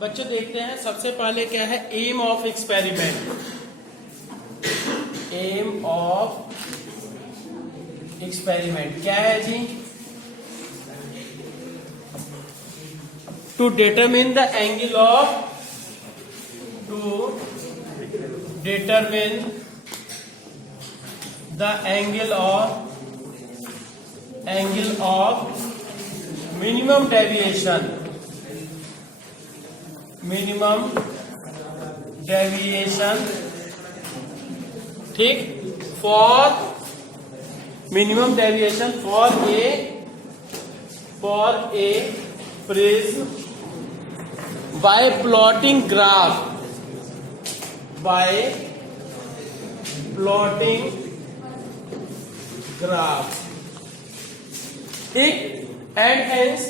बच्चों देखते हैं सबसे पहले क्या है aim of experiment. Aim of experiment क्या है जी? To determine the angle of angle of minimum deviation ठीक, for minimum deviation for a prism by plotting graph ठीक, and hence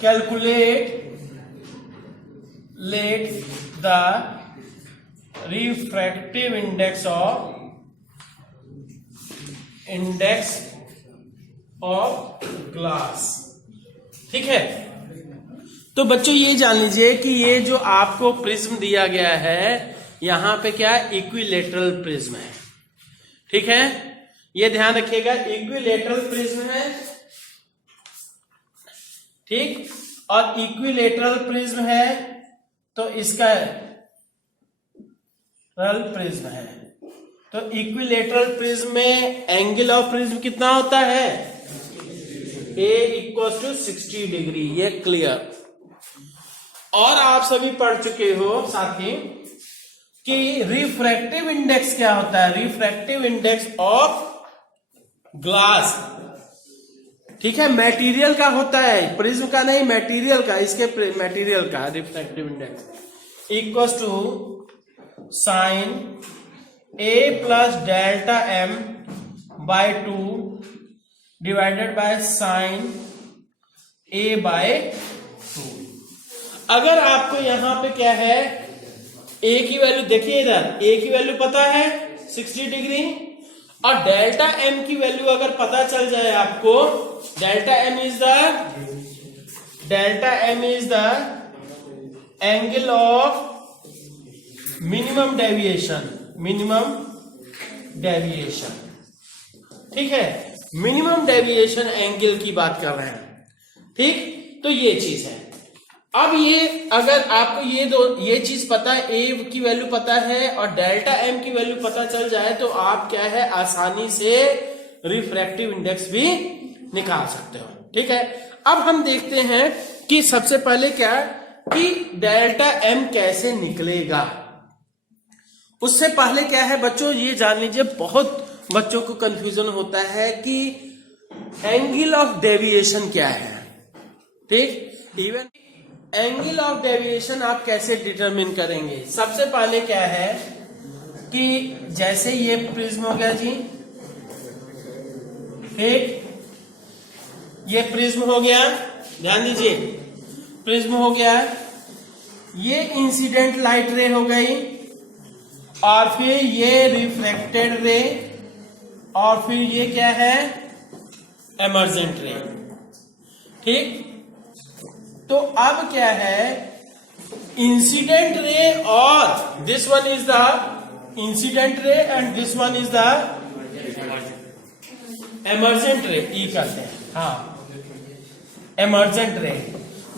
calculate the refractive index of glass। ठीक है, तो बच्चों ये जान लीजिए कि ये जो आपको प्रिज्म दिया गया है यहां पे क्या इक्विलेटरल प्रिज्म है। ठीक है, ये ध्यान रखिएगा, इक्विलेटरल प्रिज्म है। ठीक, और इक्विलेटरल प्रिज्म है तो इसका प्रिज्म है, तो इक्विलेटरल प्रिज्म में एंगल ऑफ प्रिज्म कितना होता है? A = 60 degree. ये क्लियर। और आप सभी पढ़ चुके हो साथी कि रिफ्रैक्टिव इंडेक्स क्या होता है? रिफ्रैक्टिव इंडेक्स ऑफ ग्लास, ठीक है, मटेरियल का होता है, प्रिज्म का नहीं, मटेरियल का। इसके मटेरियल का refractive index equals to sine A plus delta M by 2 divided by sine A by 2। अगर आपको यहां पे क्या है A की वैल्यू देखिए, इधर A की वैल्यू पता है 60 डिग्री, और डेल्टा M की वैल्यू अगर पता चल जाए आपको, delta M is the angle of minimum deviation. ठीक है, मिनिमम डेविएशन एंगल की बात कर रहे हैं। ठीक, तो ये चीज है। अब ये अगर आपको ये चीज पता है, A की वैल्यू पता है और डेल्टा M की वैल्यू पता चल जाए, तो आप क्या है आसानी से रिफ्रैक्टिव इंडेक्स भी निकाल सकते हो। ठीक है, अब हम देखते हैं कि सबसे पहले क्या कि डेल्टा M कैसे निकलेगा। उससे पहले क्या है बच्चों, ये जान लीजिए, बहुत बच्चों को कंफ्यूजन होता है कि एंगल ऑफ डेविएशन क्या है। ठीक, इवन एंगल ऑफ डेविएशन आप कैसे डिटरमिन करेंगे? सबसे पहले क्या है कि जैसे ये प्रिज्म हो गया जी, ठीक, ये प्रिज्म हो गया, ध्यान दीजिए, प्रिज्म हो गया, ये इंसिडेंट लाइट रे हो गई, और फिर ये रिफ्लेक्टेड रे, और फिर ये क्या है एमर्जेंट रे। ठीक, तो अब क्या है इंसिडेंट रे, और this one is the incident ray and this one is the emergent ray, E कहते हैं, हाँ, emergent ray.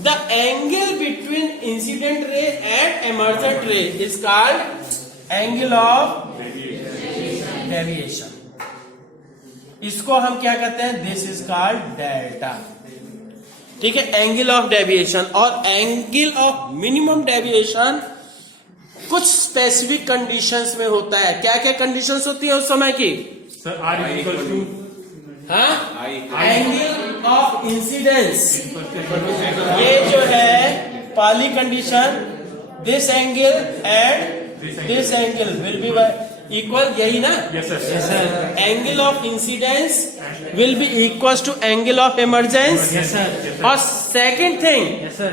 The angle between incident ray and emergent ray is called angle of deviation. इसको हम क्या कहते हैं? This is called delta. ठीक है, एंगल ऑफ डेविएशन। और एंगल ऑफ मिनिमम डेविएशन कुछ स्पेसिफिक कंडीशंस में होता है। क्या क्या कंडीशंस होती है उस समय की? Sir R angle of incidence, ये जो है पहली condition, this angle and this angle will be equal, यही ना? Yes sir. Angle of incidence will be equal to angle of emergence. Yes sir. और सेकंड थिंग, यस सर,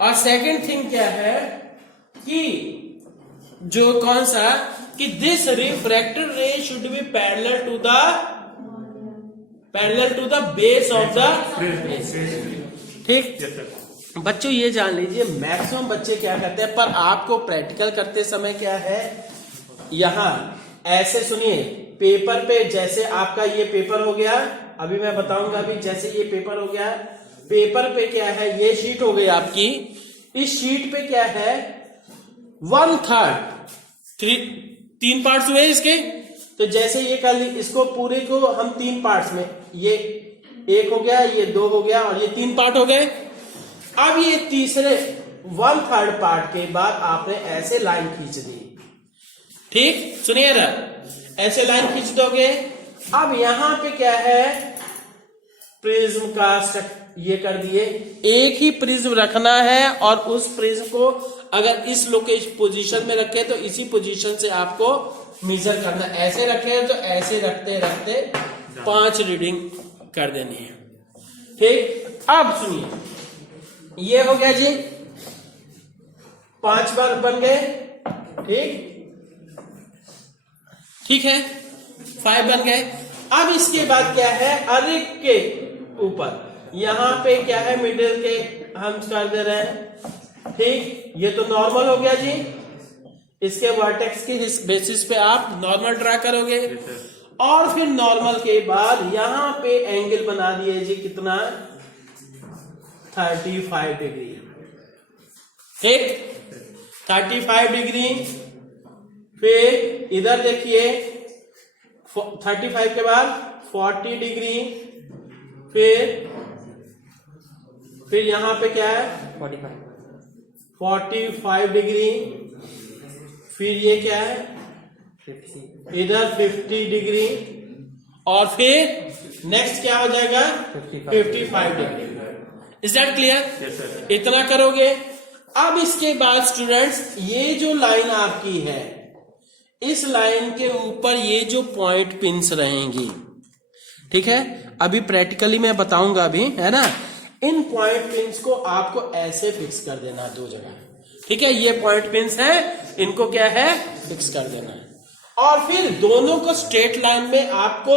और second thing क्या है कि जो कौन सा कि this refracted ray should be parallel to the parallel to the base of the ठीक। Yes, sir. बच्चों ये जान लीजिए मैक्सिमम बच्चे क्या करते हैं, पर आपको प्रैक्टिकल करते समय क्या है, यहां ऐसे सुनिए पेपर पे, जैसे आपका ये पेपर हो गया, अभी मैं बताऊंगा, अभी जैसे ये पेपर हो गया, पेपर पे क्या है, ये शीट हो गई आपकी, इस शीट पे क्या है 1/3 3 पार्ट्स हुए इसके। तो जैसे ये कर ली, इसको पूरे को हम 3 पार्ट्स में, ये 1 हो गया, ये 2 हो गया और ये 3 पार्ट हो गए। अब ये तीसरे 1/3 पार्ट के बाद आपने ऐसे लाइन खींच दी, ठीक, सुनिए ना, ऐसे लाइन खींच दोगे। अब यहां पे क्या है, प्रिज्म का ये कर दिए, एक ही प्रिज्म रखना है और उस प्रिज्म को अगर इस लोकेशन पोजीशन में रखे तो इसी पोजीशन से आपको मेजर करना, ऐसे रखे तो ऐसे रखते रखते 5 रीडिंग कर देनी है, ठीक। अब सुनिए, ये हो गया जी, 5 बार बन गए, ठीक, ठीक है, 5 बन गए। अब इसके बाद क्या है, अधिक के ऊपर यहां पे क्या है, मिडिल के हम कर दे रहे हैं, ठीक, ये तो नॉर्मल हो गया जी। इसके वर्टेक्स के बेसिस पे आप नॉर्मल ड्रा करोगे, और फिर नॉर्मल के बाद यहां पे एंगल बना दिए जी, कितना 35 डिग्री, ठीक, 35 डिग्री। फिर इधर देखिए 35 के बाद 40 डिग्री, फिर यहां पे क्या है 45 डिग्री, फिर ये क्या है इधर 50 डिग्री, और फिर नेक्स्ट क्या हो जाएगा 55 degree. Is that clear? Yes, sir. इतना करोगे। अब इसके बाद स्टूडेंट्स, ये जो लाइन आपकी है, इस लाइन के ऊपर ये जो पॉइंट पिंस रहेंगी, ठीक है, अभी प्रैक्टिकली मैं बताऊंगा अभी, है ना। इन पॉइंट पिंस को आपको ऐसे फिक्स कर देना है 2 जगह, ठीक है, ये पॉइंट पिंस है, इनको क्या है फिक्स कर देना है। और फिर दोनों को स्ट्रेट लाइन में आपको,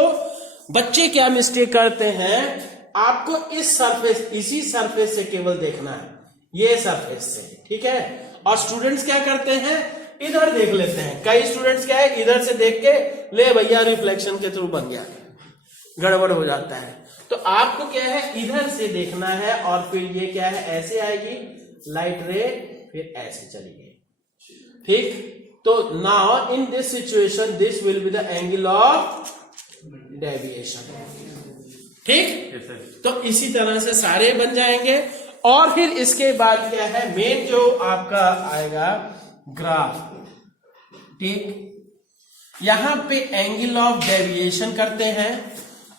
बच्चे क्या मिस्टेक करते हैं, आपको इस सरफेस, इसी सरफेस से केवल देखना है, ये सरफेस से, ठीक है। और स्टूडेंट्स क्या करते हैं, इधर देख लेते हैं। कई स्टूडेंट्स क्या है, इधर से देख के ले भैया रिफ्लेक्शन के थ्रू बन गया, गड़बड़ हो जाता है। तो आपको क्या है, इधर से देखना है, और फिर ये क्या है, ऐसे आएगी लाइट रे, फिर ऐसे चली गई, ठीक। तो now in this situation this will be the angle of deviation, ठीक। Yes, sir. तो इसी तरह से सारे बन जाएंगे। और फिर इसके बाद क्या है, मेन जो आपका आएगा ग्राफ, ठीक, यहां पे एंगल ऑफ डेविएशन करते हैं,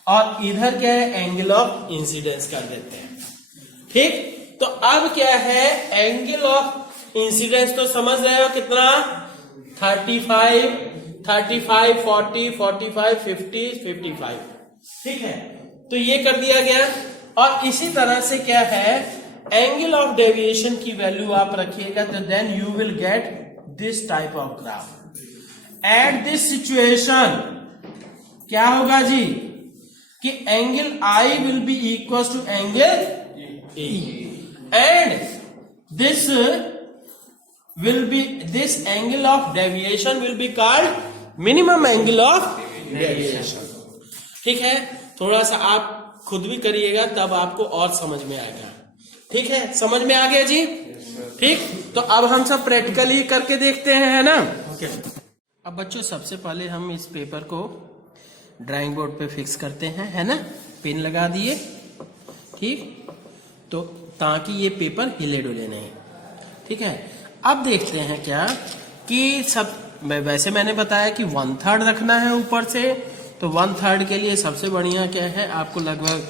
और इधर क्या है एंगल ऑफ इंसिडेंस कर देते हैं, ठीक। तो अब क्या है, एंगल ऑफ इंसिडेंस तो समझ रहे हो कितना, 35, 40, 45, 50, 55, ठीक है। तो ये कर दिया गया। और इसी तरह से क्या है, एंगल ऑफ डेविएशन की वैल्यू आप रखिएगा, तो then you will get this type of graph. At this situation क्या होगा जी, कि angle I will be equal to angle E, and this angle of deviation will be called minimum angle of deviation, ठीक है। थोड़ा सा आप खुद भी करिएगा, तब आपको और समझ में आएगा, ठीक है। समझ में आ गया जी, ठीक। तो अब हम सब प्रैक्टिकली करके देखते हैं, है ना। अब बच्चों सबसे पहले हम इस पेपर को ड्राइंग बोर्ड पे फिक्स करते हैं, है ना, पिन लगा दिए, ठीक, तो ताकि ये पेपर हिले डुले नहीं, ठीक है। अब देखते हैं क्या कि सब, वैसे मैंने बताया कि 1/3 रखना है ऊपर से, तो 1/3 के लिए सबसे बढ़िया क्या है, आपको लगभग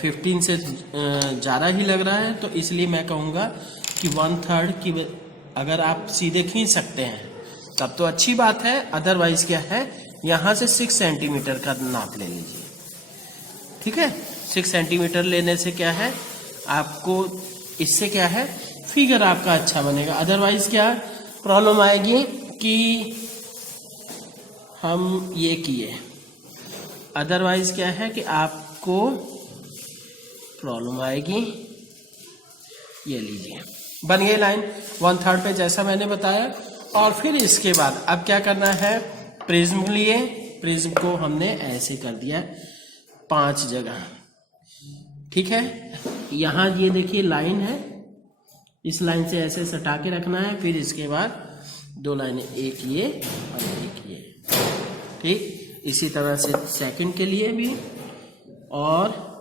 15 से ज़्यादा ही लग रहा है, तो इसलिए मैं कहूँगा कि 1/3 की अगर आप सीधे खींच सकते हैं तब तो अच्छी बात है, अदरवाइज क्या है, यहाँ से 6 सेंटीमीटर का नाप ले लीजिए, ठीक है। 6 सेंटीमीटर लेने से क्या है, आपको इससे क्या है, फिगर आपका अच्छा बनेगा। अदरवाइज क्या प्रॉब्लम आएगी कि हम ये किए, अदरवाइज क्या है कि आपको प्रॉब्लम आएगी। ये लीजिए बन गई लाइन 1/3 पे जैसा मैंने बताया। और फिर इसके बाद अब क्या करना है, प्रिज्म लिए, प्रिज्म को हमने ऐसे कर दिया 5 जगह, ठीक है। यहाँ ये देखिए लाइन है, इस लाइन से ऐसे सटा के रखना है। फिर इसके बाद 2 लाइनें, एक ये और एक ये, ठीक। इसी तरह से सेकंड के लिए भी, और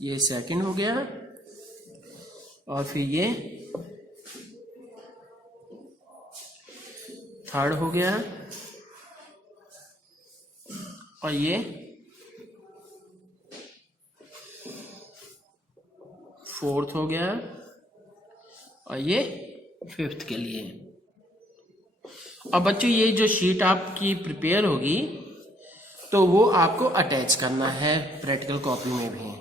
ये सेकंड हो गया, और फिर ये थर्ड हो गया, और ये फोर्थ हो गया, और ये फिफ्थ के लिए। अब बच्चों ये जो शीट आपकी प्रिपेयर होगी तो वो आपको अटैच करना है प्रैक्टिकल कॉपी में भी।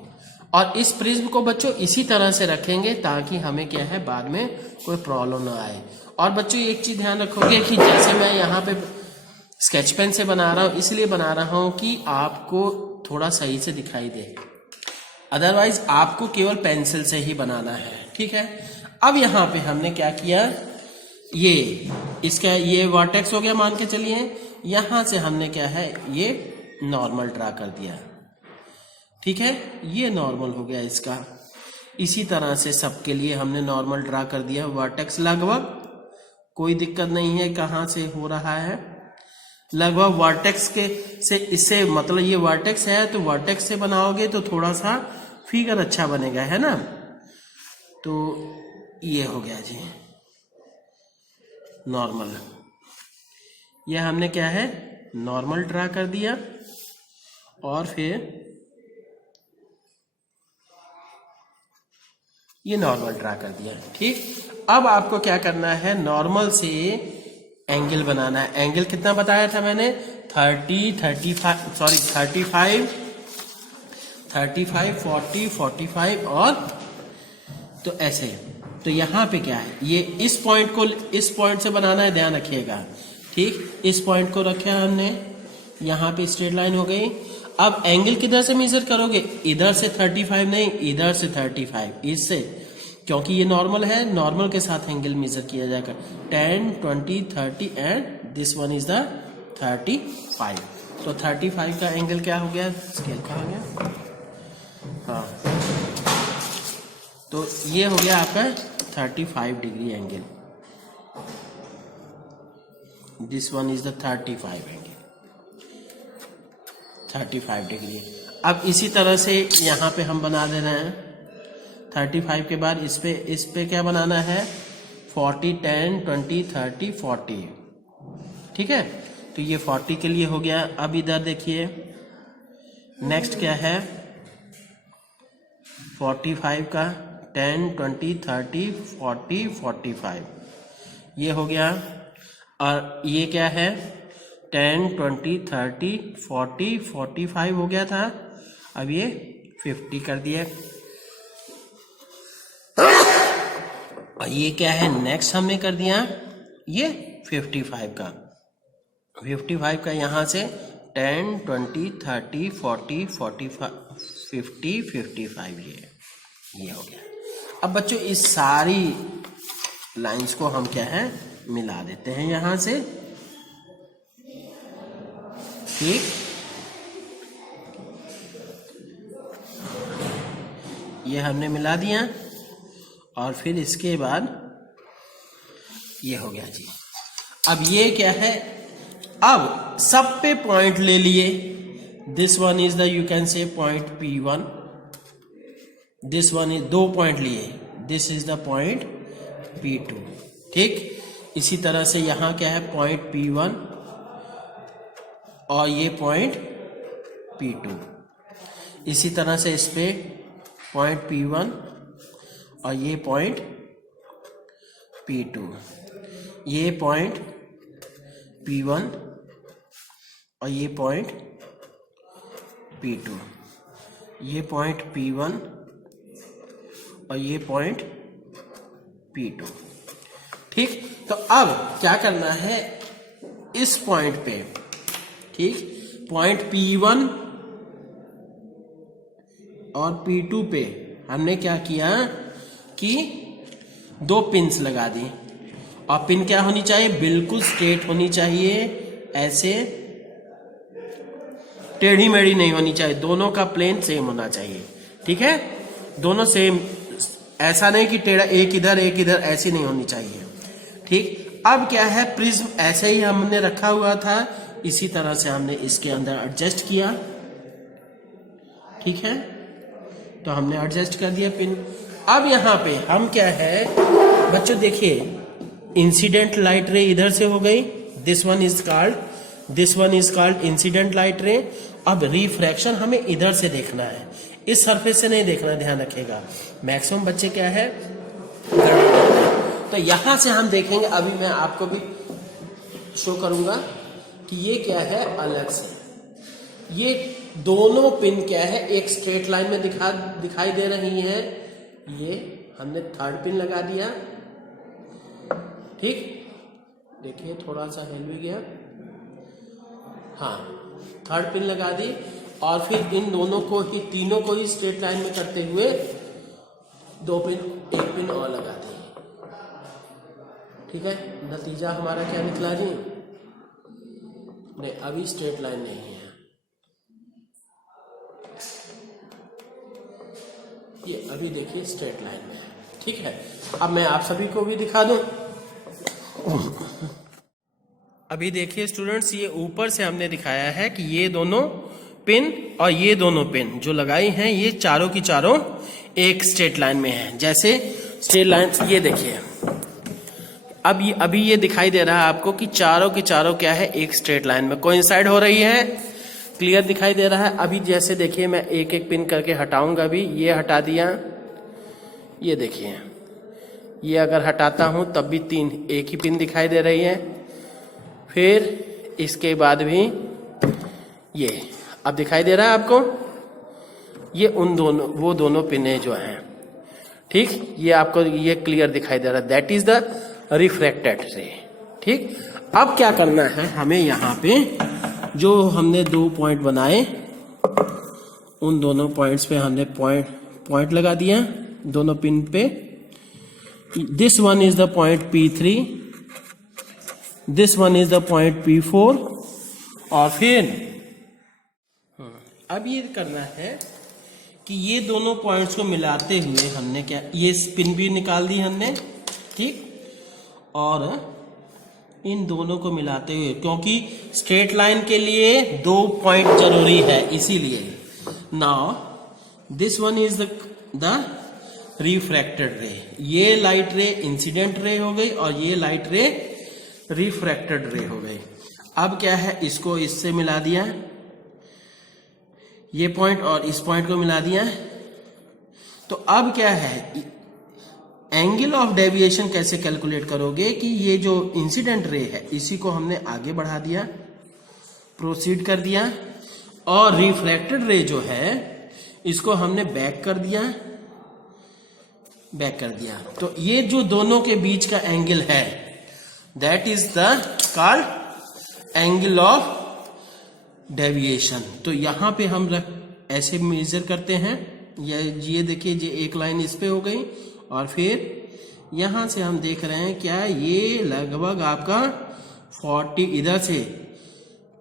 और इस प्रिज्म को बच्चों इसी तरह से रखेंगे ताकि हमें क्या है बाद में कोई प्रॉब्लम ना आए। और बच्चों एक चीज ध्यान रखोगे कि जैसे मैं यहाँ पे स्केच पेन से बना रहा हूँ, इसलिए बना रहा हूँ कि आपको थोड़ा सही से दिखाई दे, अदरवाइज आपको केवल पेंसिल से ही बनाना है, ठीक है। अब यहाँ पे हमने क्या किया, ये इसका ये वर्टेक्स हो गया मान के चलिए। यहाँ से हमने क्या है ये नॉर्मल ड्रा कर दिया, ठीक है। ये नॉर्मल हो गया इसका। इसी तरह से सबके लिए हमने नॉर्मल ड्रा कर दिया। वर्टेक्स लगभग कोई दिक्कत नहीं है कहाँ से हो रहा है, लगभग वर्टेक्स के से, इससे मतलब ये वर्टेक्स है तो वर्टेक्स से बनाओगे तो थोड़ा सा फिगर अच्छा बनेगा, है ना। तो ये हो गया जी नॉर्मल। ये हमने क्या है नॉर्मल ड्रा कर दिया, और फिर ये नॉर्मल ड्रा कर दिया, ठीक। अब आपको क्या करना है, नॉर्मल से एंगल बनाना है। एंगल कितना बताया था मैंने, 35, 40, 45 और तो ऐसे। तो यहाँ पे क्या है, ये इस पॉइंट को इस पॉइंट से बनाना है, ध्यान रखिएगा, ठीक। इस पॉइंट को रखा हमने, यहाँ पे स्ट्रेट लाइन हो गई। अब एंगल किधर से मेजर करोगे, इधर से 35 नहीं, इधर से 35, इससे, क्योंकि ये नॉर्मल है, नॉर्मल के साथ एंगल मेजर किया जाएगा। 10, 20, 30 and this one is the 35। तो 35 का एंगल क्या हो गया, स्केल का हो गया, हाँ। तो ये हो गया आपका 35 degree angle. This one is the 35 angle, 35 degree. अब इसी तरह से यहाँ पे हम बना दे रहे हैं 35 के बाद इस पे क्या बनाना है, 40, 10, 20, 30, 40, ठीक है। तो ये 40 के लिए हो गया। अब इधर देखिए नेक्स्ट क्या है, 45 का 10, 20, 30, 40, 45 ये हो गया। और ये क्या है 10, 20, 30, 40, 45 हो गया था, अब ये 50 कर दिया। और ये क्या है नेक्स्ट हमने कर दिया ये 55 का, 55 का यहाँ से 10, 20, 30, 40, 45, 50, 55 ये हो गया। अब बच्चों इस सारी लाइंस को हम क्या है मिला देते हैं यहाँ से, ठीक। ये हमने मिला दिया, और फिर इसके बाद ये हो गया जी। अब ये क्या है, अब सब पे पॉइंट ले लिए। This one is the you can say point P1, this one is 2 point लिए, this is the point P2, ठीक। इसी तरह से यहाँ क्या है पॉइंट P1 और ये पॉइंट P2। इसी तरह से इस पे पॉइंट P1 और ये पॉइंट P2, ये पॉइंट P1 और ये पॉइंट P2, ये पॉइंट P1 और ये पॉइंट P2, ठीक, तो अब क्या करना है इस पॉइंट पे, ठीक, पॉइंट P1 और P2 पे हमने क्या किया कि 2 पिंस लगा दी, और पिन क्या होनी चाहिए, बिल्कुल स्ट्रेट होनी चाहिए, ऐसे टेढ़ी मेढ़ी नहीं होनी चाहिए, दोनों का प्लेन सेम होना चाहिए। ठीक है, दोनों सेम, ऐसा नहीं कि टेढ़ा एक इधर ऐसी नहीं होनी चाहिए। ठीक, अब क्या है, प्रिज्म ऐसे ही हमने रखा हुआ था, इसी तरह से हमने इसके अंदर एडजस्ट किया। ठीक है, तो हमने एडजस्ट कर दिया पिन। अब यहां पे हम क्या है बच्चों, देखिए इंसिडेंट लाइट रे इधर से हो गई, this one is called incident light रे। अब रिफ्रैक्शन हमें इधर से देखना है, इस सरफेस से नहीं देखना, ध्यान रखिएगा, मैक्सिमम बच्चे क्या है, तो यहां से हम देखेंगे। अभी मैं आपको भी शो करूंगा कि ये क्या है, अलग से ये दोनों पिन क्या है एक स्ट्रेट लाइन में दिखाई दे रही है। ये हमने थर्ड पिन लगा दिया। ठीक, देखिए थोड़ा सा हिल भी गया, हाँ, थर्ड पिन लगा दी, और फिर इन दोनों को ही, तीनों को ही स्ट्रेट लाइन में करते हुए 2 पिन, 1 पिन और लगा दी। ठीक है, नतीजा हमारा क्या निकला जी, नहीं अभी स्ट्रेट लाइन नहीं है, ये अभी देखिए स्ट्रेट लाइन में है। ठीक है, अब मैं आप सभी को भी दिखा दूं। अभी देखिए स्टूडेंट्स, ये ऊपर से हमने दिखाया है कि ये दोनों पिन और ये दोनों पिन जो लगाई हैं, ये चारों की चारों एक स्ट्रेट लाइन में है। जैसे स्ट्रेट लाइन, ये देखिए अभी ये दिखाई दे रहा है आपको कि चारों की चारों क्या है, एक स्ट्रेट लाइन में कोइंसाइड हो रही है, क्लियर दिखाई दे रहा है। अभी जैसे देखिए मैं एक एक पिन करके हटाऊंगा, अभी ये हटा दिया, ये देखिए ये अगर हटाता हूं तब भी 3 एक ही पिन दिखाई दे रही है, फिर इसके बाद भी ये अब दिखाई दे रहा है आपको, ये उन दोनों, वो दोनों पिने जो हैं, ठीक, ये आपको ये क्लियर दिखाई दे रहा है, दैट इज द रिफ्रैक्टेड रे। ठीक, अब क्या करना है हमें, यहाँ पे जो हमने 2 पॉइंट बनाए, उन दोनों पॉइंट्स पे हमने पॉइंट लगा दिया दोनों पिन पे। This one is the point P3, this one is the point P4, और फिर अब ये करना है कि ये दोनों पॉइंट्स को मिलाते हुए हमने क्या, ये पिन भी निकाल दी हमने, ठीक, और इन दोनों को मिलाते हुए, क्योंकि स्ट्रेट लाइन के लिए 2 पॉइंट जरूरी है, इसीलिए now this one is the refracted रे, ये लाइट रे इंसिडेंट रे हो गई और ये लाइट रे रिफ्रैक्टेड रे हो गई। अब क्या है, इसको इससे मिला दिया, ये पॉइंट और इस पॉइंट को मिला दिया, तो अब क्या है, एंगल ऑफ डेविएशन कैसे कैलकुलेट करोगे कि ये जो इंसिडेंट रे है इसी को हमने आगे बढ़ा दिया, प्रोसीड कर दिया, और रिफ्रैक्टेड रे जो है इसको हमने बैक कर दिया, तो ये जो दोनों के बीच का एंगल है that is the called angle of deviation. तो यहां पे हम ऐसे मेजर करते हैं, ये देखिए, ये एक लाइन इस पे हो गई, और फिर यहां से हम देख रहे हैं क्या, ये लगभग आपका 40, इधर से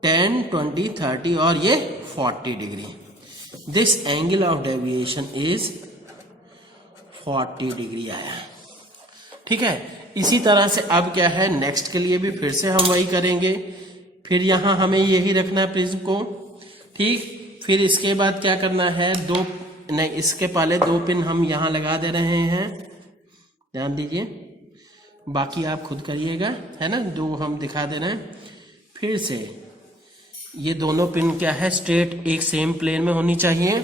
10, 20, 30 और ये 40 degree. This angle of deviation is 40 degree आया। ठीक है, इसी तरह से अब क्या है, नेक्स्ट के लिए भी फिर से हम वही करेंगे, फिर यहां हमें यही रखना है प्रिज्म को। ठीक, फिर इसके बाद क्या करना है, इसके पहले 2 पिन हम यहां लगा दे रहे हैं, ध्यान दीजिए, बाकी आप खुद करिएगा, है ना, 2 हम दिखा दे रहे हैं। फिर से ये दोनों पिन क्या है, स्ट्रेट एक सेम प्लेन में होनी चाहिए,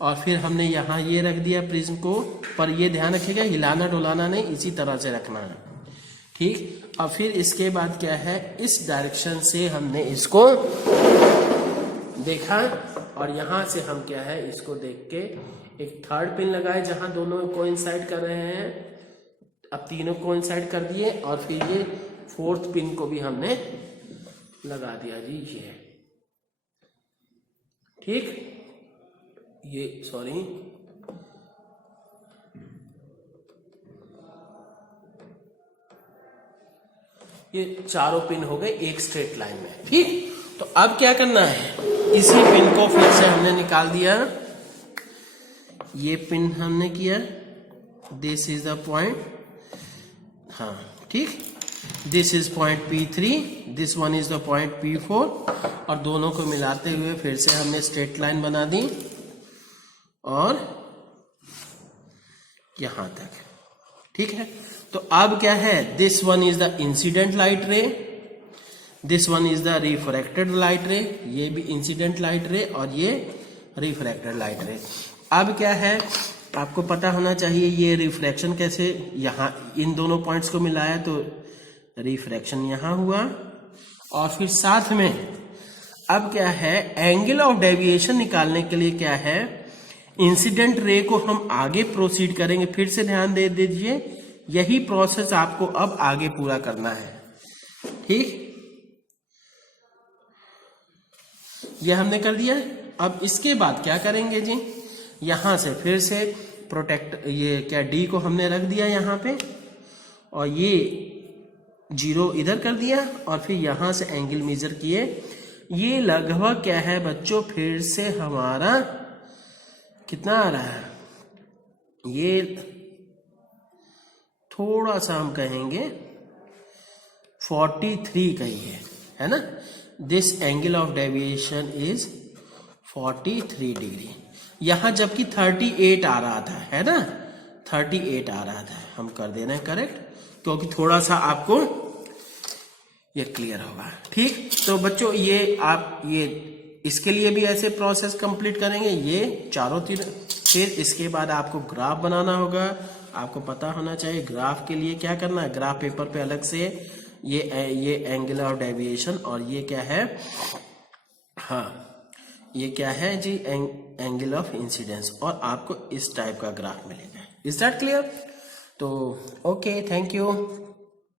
और फिर हमने यहाँ ये रख दिया प्रिज्म को, पर ये ध्यान रखिएगा हिलाना डुलाना नहीं, इसी तरह से रखना है। ठीक, और फिर इसके बाद क्या है, इस डायरेक्शन से हमने इसको देखा, और यहां से हम क्या है, इसको देख के एक थर्ड पिन लगाए जहां दोनों कोइंसाइड कर रहे हैं, अब तीनों कोइंसाइड कर दिए और फिर ये फोर्थ पिन को भी हमने लगा दिया जी, ये ठीक। ये सॉरी, ये चारों पिन हो गए एक स्ट्रेट लाइन में, ठीक। तो अब क्या करना है, इसी पिन को फिर से हमने निकाल दिया, ये पिन हमने किया, दिस इज द पॉइंट, हाँ ठीक, this is point P3, this one is the point P4, और दोनों को मिलाते हुए फिर से हमने स्ट्रेट लाइन बना दी और यहां तक, ठीक है। तो अब क्या है, this one is the incident light रे, this one is the refracted light रे, ये भी इंसिडेंट लाइट रे और ये रिफ्रैक्टेड लाइट रे। अब क्या है, आपको पता होना चाहिए ये रिफ्रैक्शन कैसे, यहां इन दोनों पॉइंट्स को मिलाया तो रिफ्रैक्शन यहां हुआ, और फिर साथ में अब क्या है, एंगल ऑफ डेविएशन निकालने के लिए क्या है, इंसिडेंट रे को हम आगे प्रोसीड करेंगे। फिर से ध्यान दे दीजिए, यही प्रोसेस आपको अब आगे पूरा करना है, ठीक। यह हमने कर दिया। अब इसके बाद क्या करेंगे जी, यहां से फिर से प्रोटेक्ट, ये क्या डी को हमने रख दिया यहां पे, और ये 0 इधर कर दिया, और फिर यहां से एंगल मेजर किए। ये लगभग क्या है बच्चों, फिर से हमारा कितना आ रहा है, ये थोड़ा सा हम कहेंगे 43 कहिए, है ना। This angle of deviation is 43 degree, यहां जबकि 38 आ रहा था, है ना, 38 आ रहा था, हम कर दे रहे हैं करेक्ट, क्योंकि थोड़ा सा आपको ये क्लियर होगा, ठीक। तो बच्चों ये आप ये इसके लिए भी ऐसे प्रोसेस कंप्लीट करेंगे, ये चारों तीन। फिर इसके बाद आपको ग्राफ बनाना होगा, आपको पता होना चाहिए ग्राफ के लिए क्या करना है, ग्राफ पेपर पे अलग से ये एंगल ऑफ डेविएशन, और ये क्या है, हाँ ये क्या है जी, एंगल ऑफ इंसिडेंस, और आपको इस टाइप का ग्राफ मिलेगा। Is that clear? तो ओके, थैंक यू।